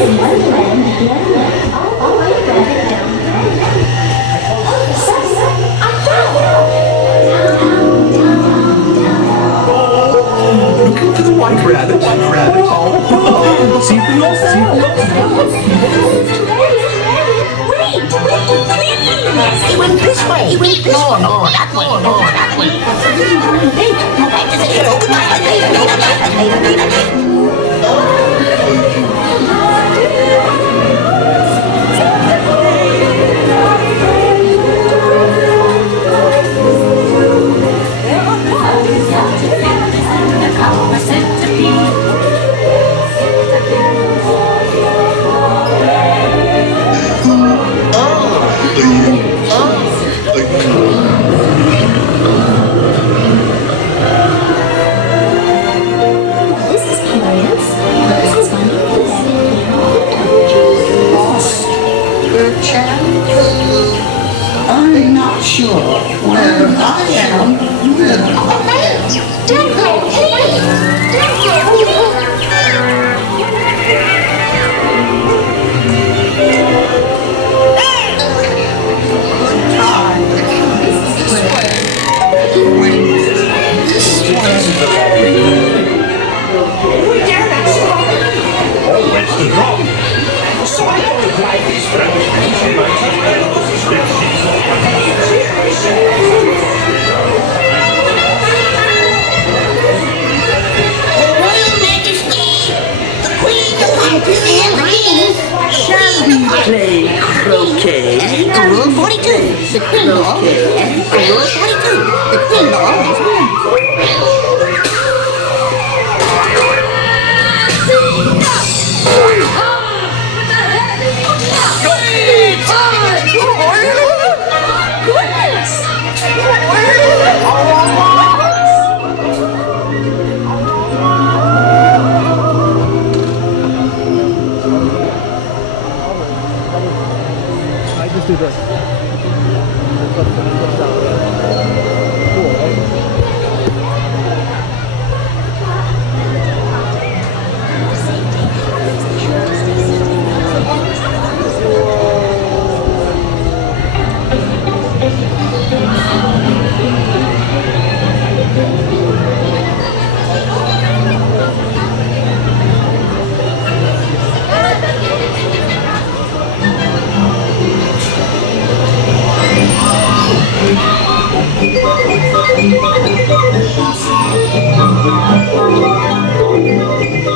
Looking for the white rabbit. Oh, see He went this way. No, that way. I'm not sure where I am. Don't go, please. Always the drop. So I have to drive these refurbishments on my Royal Majesty, the Queen of and the King. Shall we play croquet? Rule 42, the Queen Law. Rule 42, the Queen Law. I just do this. Cool, right? Thank you.